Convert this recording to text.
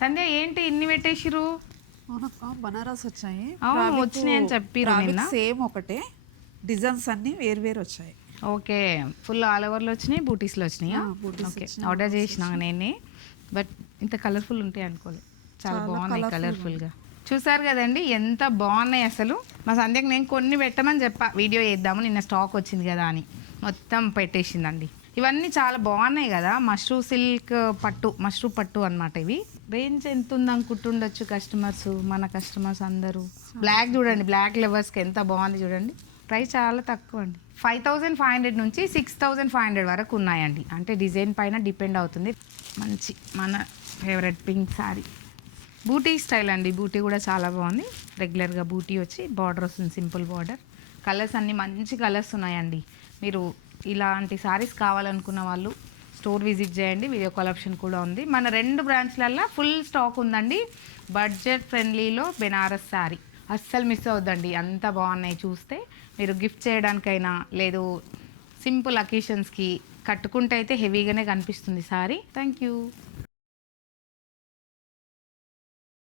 సంధ్య ఏంటి ఇన్ని పెట్టేసిరు? బనారస్ వచ్చాయి. అవును వచ్చినాయి అని చెప్పిరు నిన్న. సేమ్ ఒకటే, డిజైన్స్ అన్ని వేరు వచ్చాయి. ఓకే, ఫుల్ ఆల్ ఓవర్లో వచ్చినాయి, బూటీస్లో వచ్చినాయా? ఓకే, ఆర్డర్ చేసిన నేనే, బట్ ఇంత కలర్ఫుల్ ఉంటాయి అనుకోలేదు. చాలా బాగున్నాయి కలర్ఫుల్గా. చూసారు కదండి ఎంత బాగున్నాయి అసలు. మా సంధ్యకి నేను కొన్ని పెట్టమని చెప్పా, వీడియో చేద్దాము నిన్న స్టాక్ వచ్చింది కదా అని, మొత్తం పెట్టేసిందండి. ఇవన్నీ చాలా బాగున్నాయి కదా, మష్రూ సిల్క్ పట్టు, మష్రూ పట్టు అనమాట. ఇవి రేంజ్ ఎంత ఉంది అనుకుంటుండొచ్చు కస్టమర్స్, మన కస్టమర్స్ అందరూ. బ్లాక్ చూడండి, బ్లాక్ లెవర్స్కి ఎంత బాగుంది చూడండి. ప్రైస్ చాలా తక్కువ అండి, 5500 నుంచి 6500 వరకు ఉన్నాయండి. అంటే డిజైన్ పైన డిపెండ్ అవుతుంది. మంచి మన ఫేవరెట్ పింక్ శారీ, బూటీ స్టైల్ అండి. బూటీ కూడా చాలా బాగుంది, రెగ్యులర్గా బూటీ వచ్చి బార్డర్ వస్తుంది, సింపుల్ బార్డర్. కలర్స్ అన్నీ మంచి కలర్స్ ఉన్నాయండి. మీరు ఇలాంటి శారీస్ కావాలనుకున్న వాళ్ళు స్టోర్ విజిట్ చేయండి, వీడియో కాల్ ఆప్షన్ కూడా ఉంది. మన 2 బ్రాంచ్లల్లో ఫుల్ స్టాక్ ఉందండి. బడ్జెట్ ఫ్రెండ్లీలో బెనారస్ శారీ అస్సలు మిస్ అవుద్దండి, అంత బాగున్నాయి. చూస్తే మీరు గిఫ్ట్ చేయడానికైనా లేదు సింపుల్ అకేషన్స్కి కట్టుకుంటే అయితే హెవీగానే కనిపిస్తుంది శారీ. Thank you.